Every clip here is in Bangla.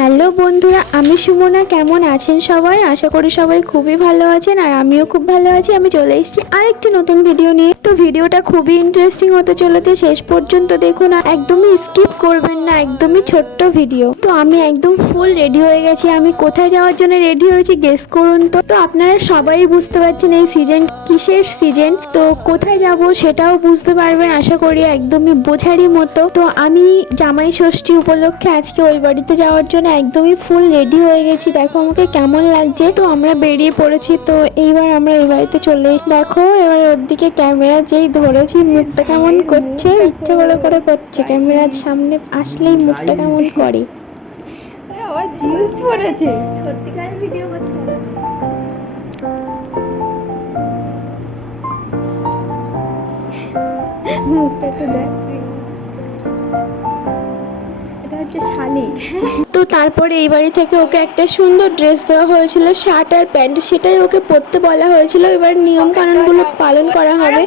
হ্যালো বন্ধুরা, আমি সুমনা। কেমন আছেন সবাই? আশা করি সবাই খুবই ভালো আছেন, আর আমিও খুব ভালো আছি। আমি চলে এসেছি আরেকটি নতুন ভিডিও নিয়ে। তো ভিডিওটা খুবই ইন্টারেস্টিং হতে চলেছে, শেষ পর্যন্ত দেখুন, একদমই স্কিপ করবেন না। একদমই ছোট্ট ভিডিও। তো আমি একদম ফুল রেডি হয়ে গেছি। আমি কোথায় যাওয়ার জন্য রেডি হয়েছি গেস করুন। তো আপনারা সবাই বুঝতে পারছেন এই সিজন কিসের সিজন। তো কোথায় যাব সেটাও বুঝতে পারবেন আশা করি, একদমই বোঝারই মতো। তো আমি জামাই ষষ্ঠী উপলক্ষে আজকে ওই বাড়িতে যাওয়ার জন্য একদমই ফুল রেডি হয়ে গেছি। দেখো আমাকে কেমন লাগছে। তো আমরা বেরিয়ে পড়েছি। তো এইবার আমরা এই বাড়িতে চলে দেখো, এবার ওর দিকে ক্যামেরা যেই ধরেছি, মুখটা কেমন করছে, ইচ্ছে করে করে করছে। ক্যামেরার সামনে আসলেই মুখটা কেমন করে। আবার জিন্স পরেছে, সত্যিকার ভিডিও করছে। মুখটা তো দেখ, এটা হচ্ছে শালি। তো তারপরে এই বাড়ি থেকে ওকে একটা সুন্দর ড্রেস দেওয়া হয়েছিল, শার্ট আর প্যান্ট। সেটাই ওকে পরতে বলা হয়েছিল। এবার নিয়ম কানুনগুলো পালন করা হবে,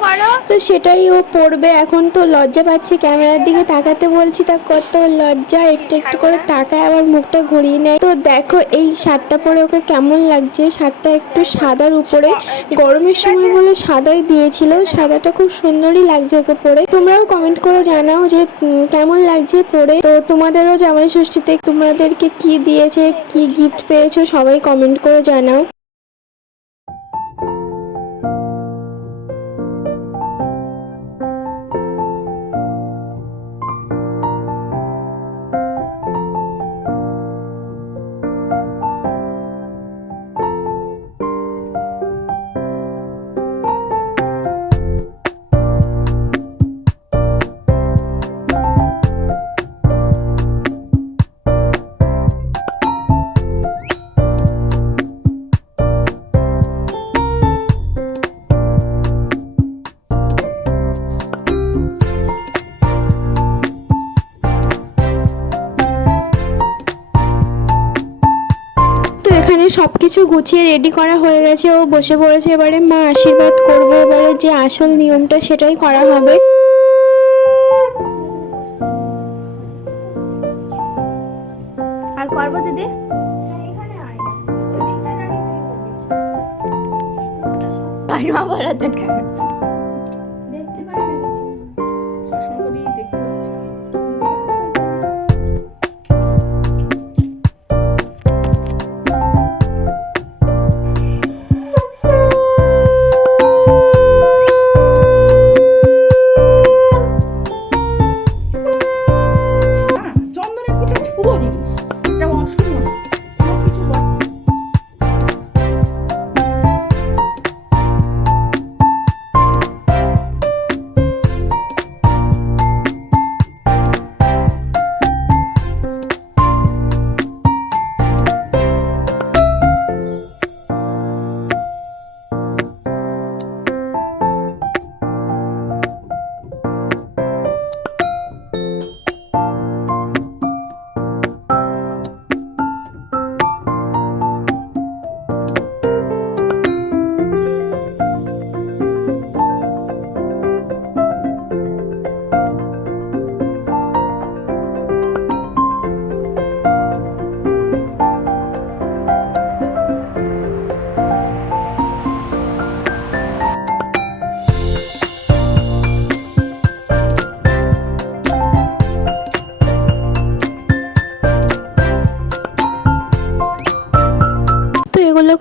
তো সেটাই ও পরবে। এখন তো লজ্জা পাচ্ছে, ক্যামেরার দিকে তাকাতে বলছি, তা কত লজ্জা, একটু একটু করে তাকায়, আবার মুখটা ঘুরিয়ে নেয়। তো দেখো এই শার্টটা পরে ওকে কেমন লাগছে। শার্টটা একটু সাদার উপরে, গরমের সময় বলে সাদাই দিয়েছিল। সাদাটা খুব সুন্দরই লাগছে ওকে পরে। তোমরাও কমেন্ট করে জানাও যে কেমন লাগছে পরে। তো তোমাদেরও জামাই ষষ্ঠীতে তোমাদেরকে কি দিয়েছে, কি গিফট পেয়েছো, সবাই কমেন্ট করে জানাও। এখানে সবকিছু গুছিয়ে রেডি করা হয়ে গেছে। ও বসে পড়েছে। এবারে মা আশীর্বাদ করবে। এবারে যে আসল নিয়মটা সেটাই করা হবে। আর করবো দিদি, মা বলাতে কেন দেখতে পাই না কিছু, চশমা করেই দেখতে পাচ্ছি। চন্দনের পিঠে শুভ জিনিস, এটা অশুভ না। কোনো কিছু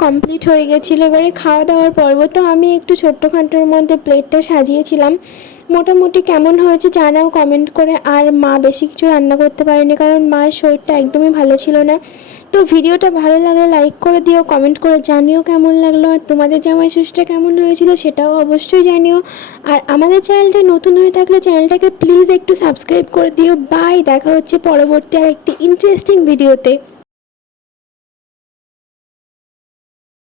কমপ্লিট হয়ে গেছিলো। এবারে খাওয়া দাওয়ার পর্ব। তো আমি একটু ছোট্টখাটোর মধ্যে প্লেটটা সাজিয়েছিলাম। মোটামুটি কেমন হয়েছে জানাও কমেন্ট করে। আর মা বেশি কিছু রান্না করতে পারেনি, কারণ মায়ের শরীরটা একদমই ভালো ছিল না। তো ভিডিওটা ভালো লাগলে লাইক করে দিও, কমেন্ট করে জানিও কেমন লাগলো। আর তোমাদের জামাই ষষ্ঠীটা কেমন হয়েছিল সেটাও অবশ্যই জানিও। আর আমাদের চ্যানেলটা নতুন হয়ে থাকলে চ্যানেলটাকে প্লিজ একটু সাবস্ক্রাইব করে দিও। বাই, দেখা হচ্ছে পরবর্তী আর একটি ইন্টারেস্টিং ভিডিওতে।